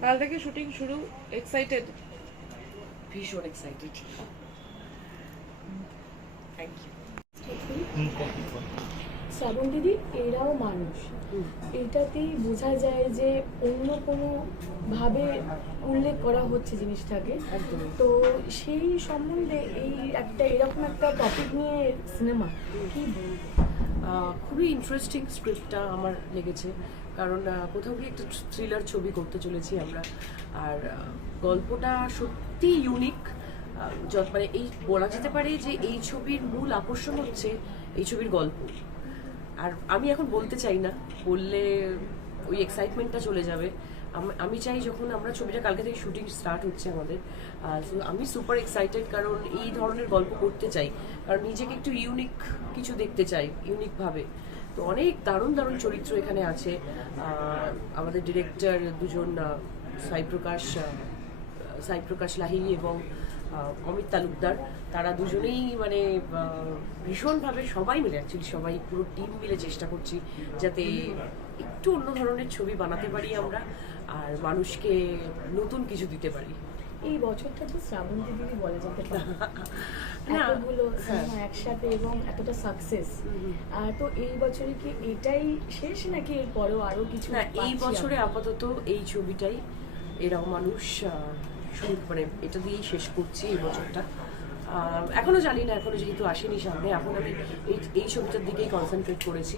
কাল থেকে শুটিং শুরু এক্সাইটেড ভীষণ এক্সাইটেড থ্যাংক ইউ শ্রাবণ দিদি এরাও মানুষ। এটাতেই বোঝা যায় যে অন্য কোনো ভাবে উল্লেখ করা হচ্ছে জিনিসটাকে। তো সেই সম্বন্ধে এই একটা এরকম একটা টপিক নিয়ে সিনেমা কি খুবই ইন্টারেস্টিং স্ক্রিপ্টটা আমার লেগেছে। কারণ কোথাও গিয়ে একটা থ্রিলার ছবি করতে চলেছি আমরা। আর গল্পটা সত্যি ইউনিক মানে এই বলা যেতে পারে যে এই ছবির মূল আকর্ষণ হচ্ছে এই ছবির গল্প। আর আমি এখন বলতে চাই না বললে ওই এক্সাইটমেন্টটা চলে যাবে। আমি চাই যখন আমরা ছবিটা কালকে থেকে শুটিং স্টার্ট হচ্ছে আমাদের আমি সুপার এক্সাইটেড কারণ এই ধরনের গল্প করতে চাই। কারণ নিজেকে একটু ইউনিক কিছু দেখতে চাই ইউনিকভাবে তো অনেক দারুণ দারুণ চরিত্র এখানে আছে। আমাদের ডিরেক্টর দুজন আহ, সাই প্রকাশ সাই প্রকাশ লাহি এবং অমিত তালুকদার তারা দুজনেই মানে ভীষণভাবে সবাই মিলে অ্যাকচুয়ালি সবাই পুরো টিম মিলে চেষ্টা করছি যাতে একটু অন্য ধরনের ছবি বানাতে পারি আমরা আর মানুষকে নতুন কিছু দিতে পারি। এই বছরটা তো শ্রাবণ দিদি বলা যেতে পারে এতগুলো হ্যাঁ। সিনেমা একসাথে এবং এতটা সাকসেস আর তো এই বছরে কি এটাই শেষ নাকি এর পরেও আরও কিছু না এই বছরে আপাতত এই ছবিটাই এরাও মানুষ শুরু মানে এটা দিয়েই শেষ করছি এই বছরটা। আহ, এখনও জানি না এখনও যেহেতু আসেনি সামনে এখন আমি এই এই ছবিটার দিকেই কনসেন্ট্রেট করেছি।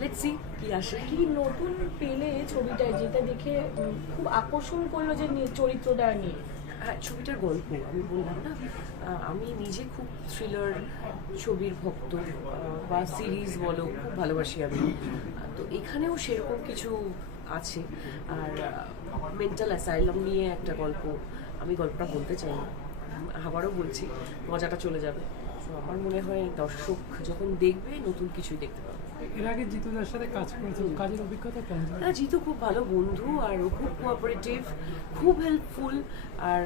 লেটস সি কি আসে। কি নতুন পেলে ছবিটা যেটা দেখে খুব আকর্ষণ করল যে চরিত্রটা নিয়ে। হ্যাঁ ছবিটার গল্প আমি বললাম না আমি নিজে খুব থ্রিলার ছবির ভক্ত বা সিরিজ বলো খুব ভালোবাসি আমি। তো এখানেও সেরকম কিছু আছে। আর মেন্টাল অ্যাসাইলাম নিয়ে একটা গল্প আমি গল্পটা বলতে চাই না। আবারও বলছি মজাটা চলে যাবে। তো আমার মনে হয় দর্শক যখন দেখবে নতুন কিছুই দেখতে পাবে। এর আগে জিতুদার সাথে কাজ করেছ কাজের অভিজ্ঞতা কেমন? না জিতু খুব ভালো বন্ধু আর ও খুব কোঅপারেটিভ খুব হেল্পফুল আর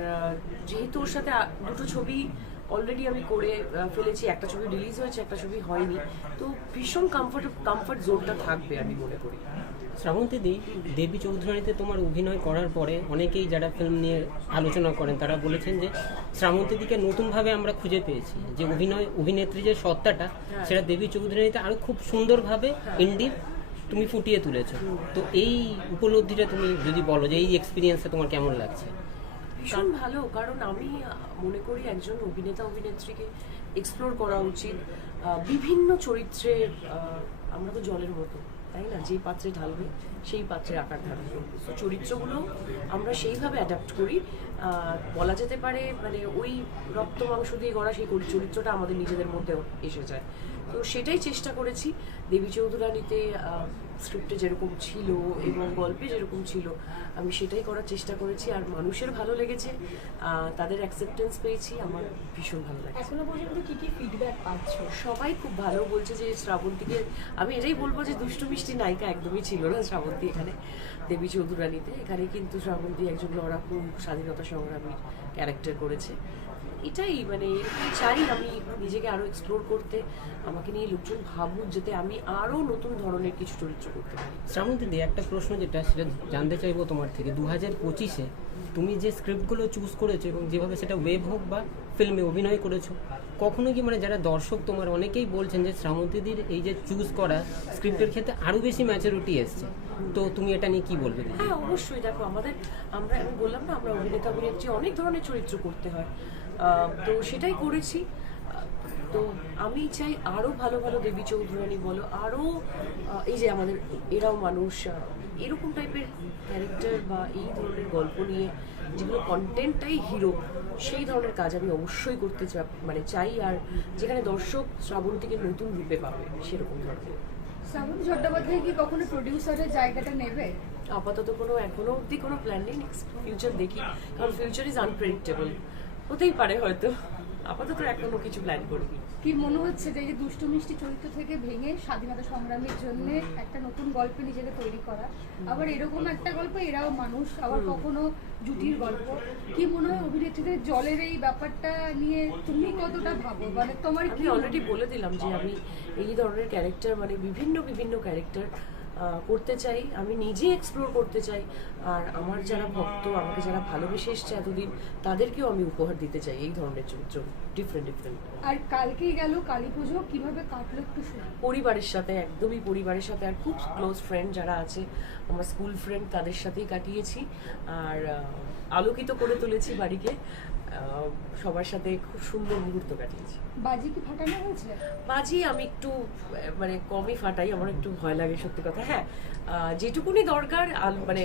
যেহেতু ওর সাথে দুটো ছবি অলরেডি আমি করে ফেলেছি একটা ছবি রিলিজ হয়েছে একটা ছবি হয়নি। তো ভীষণ কমফর্ট কমফর্ট জোনটা থাকবে আমি মনে করি। শ্রাবন্তী দি দেবী চৌধুরানীতে তোমার অভিনয় করার পরে অনেকেই যারা ফিল্ম নিয়ে আলোচনা করেন তারা বলেছেন যে শ্রাবন্তী দিকে নতুনভাবে আমরা খুঁজে পেয়েছি। যে অভিনয় অভিনেত্রী যে সত্তাটা সেটা দেবী চৌধুরানীতে আরও খুব সুন্দরভাবে ইন্ডি তুমি ফুটিয়ে তুলেছো। তো এই উপলব্ধিটা তুমি যদি বলো যে এই এক্সপিরিয়েন্সটা তোমার কেমন লাগছে? ভীষণ ভালো, কারণ আমি মনে করি একজন অভিনেতা, অভিনেত্রীকে এক্সপ্লোর করা উচিত। বিভিন্ন চরিত্রে আমরা তো জলের মতো, তাই না? যেই পাত্রে ঢালবে, সেই পাত্রে আকার করবে। তো চরিত্রগুলো আমরা সেইভাবে অ্যাডাপ্ট করি। বলা যেতে পারে মানে ওই রক্ত মাংস দিয়ে গড়া সেই চরিত্রটা আমাদের নিজেদের মধ্যে এসে যায়। তো সেটাই চেষ্টা করেছি। দেবী চৌধুরানীতে স্ক্রিপ্টে যেরকম ছিল এবং গল্পে যেরকম ছিল আমি সেটাই করার চেষ্টা করেছি আর মানুষের ভালো লেগেছে তাদের অ্যাকসেপ্টেন্স পেয়েছি আমার ভীষণ ভালো লাগে এখনও পর্যন্ত কি কি ফিডব্যাক পাচ্ছ? সবাই খুব ভালো বলছে যে শ্রাবন্তীকে আমি এটাই বলব যে দুষ্টু মিষ্টি নায়িকা একদমই ছিল না শ্রাবন্তী এখানে দেবী চৌধুরানীতে। এখানে কিন্তু শ্রাবন্তী একজন লড়াকু স্বাধীনতা সংগ্রামীর ক্যারেক্টার করেছে। এটাই মানে চাই আমি নিজেকে আরও এক্সপ্লোর করতে আমাকে নিয়ে লোকজন ভাবুক যাতে আমি আরও নতুন ধরনের কিছু চরিত্র করতে শ্রাবন্তী দি একটা প্রশ্ন যেটা, সেটা জানতে চাইব তোমার থেকে। দু হাজার পঁচিশে তুমি যে স্ক্রিপ্টগুলো চুজ করেছ এবং যেভাবে সেটা ওয়েব হোক বা ফিল্মে অভিনয় করেছ, কখনো কি মানে যারা দর্শক, তোমার অনেকেই বলছেন যে শ্রাবন্তীদির এই যে চুজ করা স্ক্রিপ্টের ক্ষেত্রে আরও বেশি ম্যাচুরিটি এসছে। তো তুমি এটা নিয়ে কি বলবে? হ্যাঁ অবশ্যই। দেখো, আমাদের, আমরা আমি বললাম না, আমরা অভিনেতা অভিনেত্রী অনেক ধরনের চরিত্র করতে হয়। তো সেটাই করেছি। তো আমি চাই আরও ভালো ভালো দেবী চৌধুরানী বলো আরও এই যে আমাদের এরাও মানুষ এরকম টাইপের ক্যারেক্টার বা এই ধরনের গল্প নিয়ে যেগুলো কন্টেন্টটাই হিরো সেই ধরনের কাজ আমি অবশ্যই করতে চা- মানে চাই আর যেখানে দর্শক শ্রাবন্তীকে নতুন রূপে পাবে সেরকম ধরনের। শ্রাবণ চট্টোপাধ্যায় কি কখনো প্রডিউসারের জায়গাটা নেবে? আপাতত কোনো এখনও অবধি কোনো প্ল্যান নেই নেক্সট ফিউচার দেখি কারণ ফিউচার ইজ আনপ্রেডিক্টেবল হতেই পারে হয়তো। আপাতত এখনও কিছু প্ল্যান করিনি। কি মনে হচ্ছে যে এই যে মিষ্টি চরিত্র থেকে ভেঙে স্বাধীনতা সংগ্রামের জন্য একটা নতুন গল্প নিজেকে তৈরি করা? আবার এরকম একটা গল্প এরাও মানুষ আবার কখনো জুটির গল্প। কি মনে হয় অভিনেত্রীদের জলের এই ব্যাপারটা নিয়ে তুমি কতটা ভাবো? মানে তোমার কি অলরেডি বলে দিলাম যে আমি এই ধরনের ক্যারেক্টার মানে বিভিন্ন বিভিন্ন ক্যারেক্টার করতে চাই আমি নিজে এক্সপ্লোর করতে চাই আর আমার যারা ভক্ত আমাকে যারা ভালোবেসে এসছে এতদিন তাদেরকেও আমি উপহার দিতে চাই এই ধরনের চরিত্র ডিফারেন্ট ডিফারেন্ট আর কালকেই গেল কালী পুজো কীভাবে কাটলো একটু পরিবারের সাথে একদমই পরিবারের সাথে আর খুব ক্লোজ ফ্রেন্ড যারা আছে আমার স্কুল ফ্রেন্ড তাদের সাথেই কাটিয়েছি আর আলোকিত করে তুলেছি বাড়িকে। সবার সাথে খুব সুন্দর মুহূর্ত কাটিয়েছি। বাজি কি ফাটানো হয়েছে? বাজি আমি একটু মানে কমই ফাটাই আমার একটু ভয় লাগে সত্যি কথা। হ্যাঁ যেটুকুনি দরকার মানে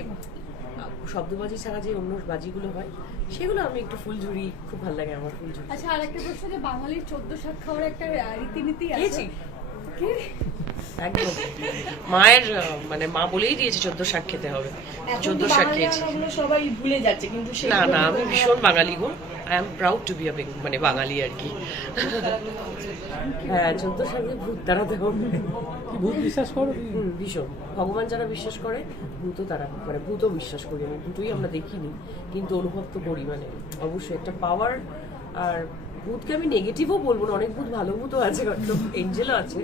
শব্দবাজি ছাড়া যে অন্য বাজিগুলো হয় সেগুলো আমি একটু ফুলঝুরি খুব ভালো লাগে আমার ফুলঝুরি। আচ্ছা আর একটা প্রশ্ন যে বাঙালির চোদ্দ শাক খাওয়ার একটা রীতিনীতি আছে। একদম। মায়ের মানে মা বলেই দিয়েছে চোদ্দ শাক খেতে হবে। চোদ্দ শাক খেয়েছি। সবাই ভুলে যাচ্ছে কিন্তু না না আমি ভীষণ বাঙালি গো। I am proud to be মানে বাঙালি আর কি। হ্যাঁ চোদ্দ শাকে ভূত তাড়াতে হবে। ভূত বিশ্বাস করো? ভীষণ। ভগবান যারা বিশ্বাস করে ভূতও তারা মানে ভূতও বিশ্বাস করি আমি। ভূতই আমরা দেখিনি কিন্তু অনুভব তো করি মানে অবশ্যই একটা পাওয়ার আর ভূতকে আমি নেগেটিভও বলব না অনেক ভূত ভালো ভূতও আছে এঞ্জেলও আছে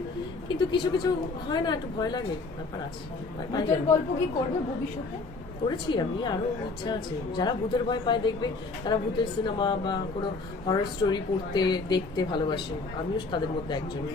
কিন্তু কিছু কিছু হয় না একটু ভয় লাগে ব্যাপার আছে। ভূতের গল্প কি করবে ভবিষ্যতে? করেছি, আমি আরও ইচ্ছা আছে। যারা ভূতের ভয় পায় দেখবে, তারা ভূতের সিনেমা বা কোনো হরর স্টোরি পড়তে, দেখতে ভালোবাসে। আমিও তাদের মধ্যে একজন।